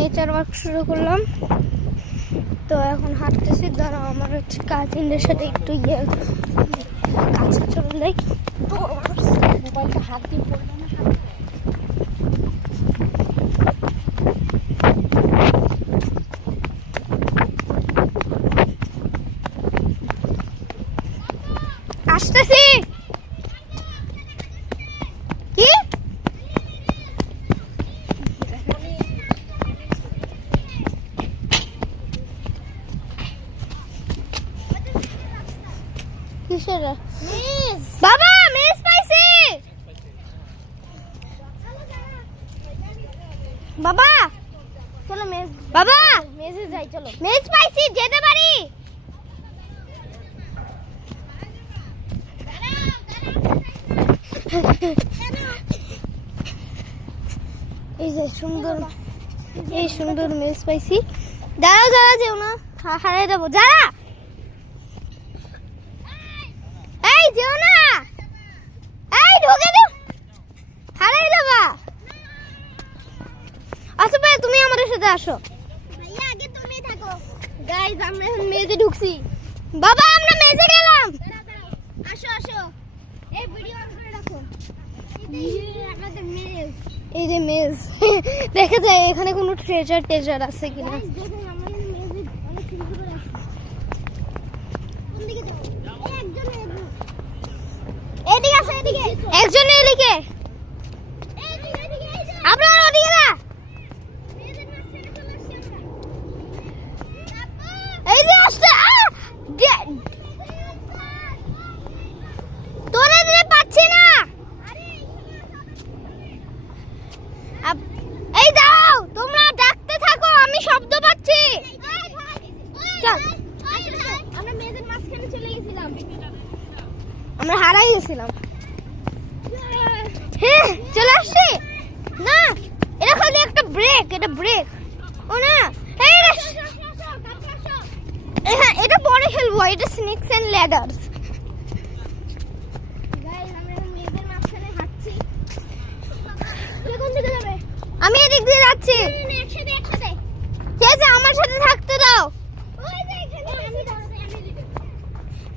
Nature work শুরু করলাম, তো এখন হাঁটতেছি। দাঁড়াও, আমার হচ্ছে কাজিনদের সাথে একটু কাছে চলে যাই। তো মোবাইলটা হাত দিয়ে পড়লাম না। আসতেছি। কি কিসের বাবা? মেজ পাইছি বাবা, চলো মেজ। বাবা মেজে যাই, চলো। মেজ পাইছি, যেতে পারি? এই যে সুন্দর, এই সুন্দর মেজ পাইছি। দাঁড়াও দাঁড়াও, যেও না, হারাই যাবো। যারা এই যেও না, এই ঢোকে দাও, হারাই যাবা। আসো ভাই, তুমি আমাদের সাথে আসো। ভাইয়া আগে তুমি থাকো। গাইস, আমরা এখন মেজে ঢুকছি। বাবা আমরা মেজে গেলাম। আসো আসো, এই ভিডিও অন করে রাখো। আমাদের মেজ, এই যে মেজ। দেখা যায় এখানে কোনো ট্রেজার আছে কিনা। গাইস দেখুন, আমাদের মেজে অনেক সুন্দর আছে। কোন দিকে যাও? একজন এদিকে আসো, এদিকে। একজন এদিকে, আপনারা ওদিকে না। এই যে আসছে, তোরে দিতে পাচ্ছি না। এই দাও, তোমরা ডাকতে থাকো, আমি শব্দ পাচ্ছি। চল, আমরা মেজের মাঝখানে চলে গেছিলাম, আমরা হারাই গেছিলাম। হ্যাঁ চলে আসছি না, এটা খালি একটা ব্রেক, এটা ব্রেক। ও না, হ্যাঁ এটা পরে খেলবো, এটা স্নেকস এন্ড ল্যাডার্স। আমি এদিক দিয়ে যাচ্ছি। ঠিক আছে, আমার সাথে থাকতে দাও।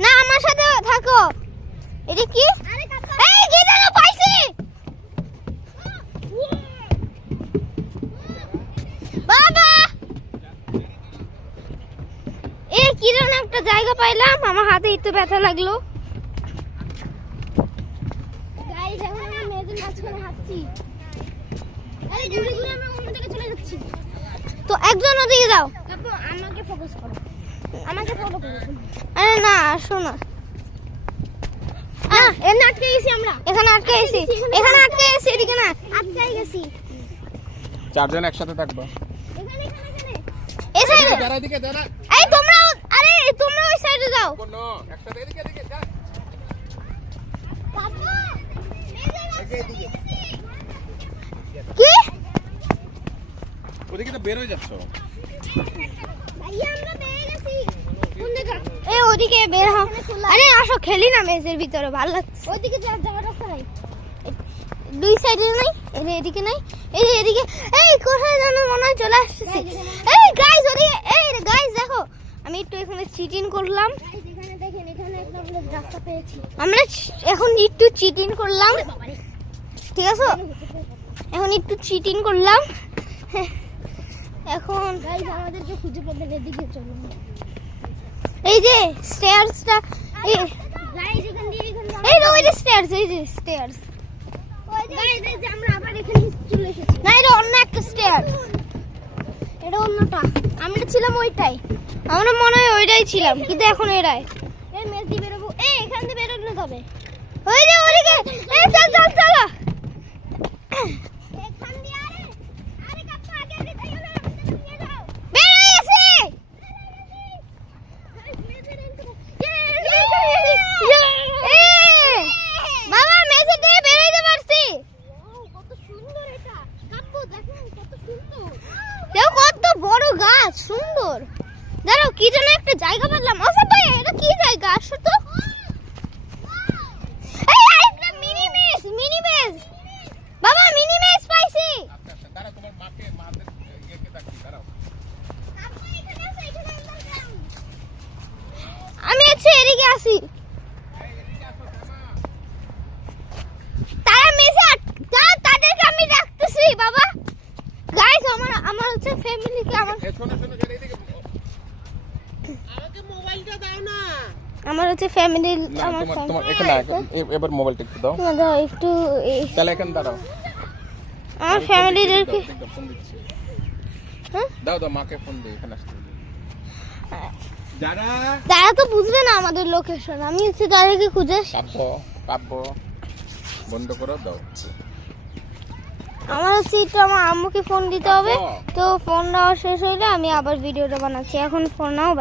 না আমার সাথে থাকো। এটা কি? এই গিটারও পাইছি। বাবা এই কিরণ একটা জায়গা পাইলাম, আমার হাতে একটু ব্যথা লাগলো। গাইস এখন আমরা মেজের মাঝখানে হাঁটছি। আরে ঘুরে ঘুরে আমরা অন্যদিকে চলে যাচ্ছি। তো একজন ওদিকে যাও। আপু আমাকে ফোকাস করো, আমাকে ফলো করো। আরে না আসো না। এখানে আটকে গেছি আমরা, এখানে আটকে গেছি, এখানে আটকে গেছি, এদিকে না আটকে গেছি। চারজন একসাথে থাকবো। এখানে এখানে এখানে এই সাইডে যারা এদিকে যারা, এই তোমরা, আরে তোমরা ওই সাইডে যাও। কোন একসাথে এদিকে এদিকে যা। বাবা এদিকে এদিকে কি? ওদিকে তো বের হয়ে যাচ্ছ। ভাইয়া আমরা বের গেছি। কোন দিকে? এই ওদিকে বের হও। আরে আসো খেলি না মেজের ভিতরে, ভালো লাগছে। ওদিকে যাওয়ার রাস্তা নাই, দুই সাইডে নাই, এদিকে নাই, এই এদিকে। এই কোথায় জানো মনে হয় চলে আসছে। এই গাইস ওদিকে, এই গাইস দেখো, আমি একটু এখানে চিটিং করলাম। গাইস এখানে দেখেন, এখানে একটা আমরা রাস্তা পেয়েছি। আমরা এখন একটু চিটিং করলাম, ঠিক আছে? এখন একটু চিটিং করলাম। এখন গাইস আমাদেরকে খুঁজে পাবেন, এদিকে চলুন। এই যে স্টেয়ারসটা, এই গাইস এখান দিয়ে, এই যে ওই যে স্টেয়ারস, এই যে স্টেয়ারস। গাইস এই যে আমরা আবার এখানে চলে এসেছি। না এটা অন্য একটা স্টেয়ারস, এটা অন্যটা। আমরা ছিলাম ওইটাই, আমরা মনে হয় ওইটাই ছিলাম, কিন্তু এখন এটাই। এই মেজ দিয়ে বেরোবো, এই এখান দিয়ে বেরোনো যাবে। ওই যে ওইদিকে, এই চল চল চলো। এখান দিয়ে আরে কাপা আগে আগে যাও না, নিয়ে যাও। বের হয়ে গেছি। বাবা মেজে দিয়ে বের হইতে পারছি। কত সুন্দর এটা, কাপু দেখেন কত সুন্দর। দেখো কত বড় গাছ, সুন্দর। দাঁড়াও, কি যেন একটা জায়গা পেলাম। ও সব ভাই এটা কি জায়গা? আসো তো। এই আরেকটা মিনি মেজ, মিনি মেজ। বাবা মিনি মেজ পাইছি। আচ্ছা দাঁড়া, তোমার মাকে মাদের ইয়েকে দেখো। আছি। তারা মেসে তাদেরকে আমি রাখতেছি বাবা। গাইস আমার হচ্ছে ফ্যামিলিকে আমার আমার হচ্ছে ফ্যামিলি আমার তোমার এখানে এবার মোবাইলটা একটু দাও। দাও একটু তাহলে এখানে দাঁড়াও। আমার ফ্যামিলিদেরকে ফোন দিচ্ছি। হ্যাঁ দাও দাও মাকে ফোন দে, এখানে আসতে। যারা তারা তো বুঝবে না আমাদের লোকেশন, আমি হচ্ছে তাদেরকে খুঁজে কাব্য বন্ধ করো দাও। আমার হচ্ছে একটু আমার আম্মুকে ফোন দিতে হবে, তো ফোন দেওয়া শেষ হইলে আমি আবার ভিডিওটা বানাচ্ছি। এখন ফোন নাও।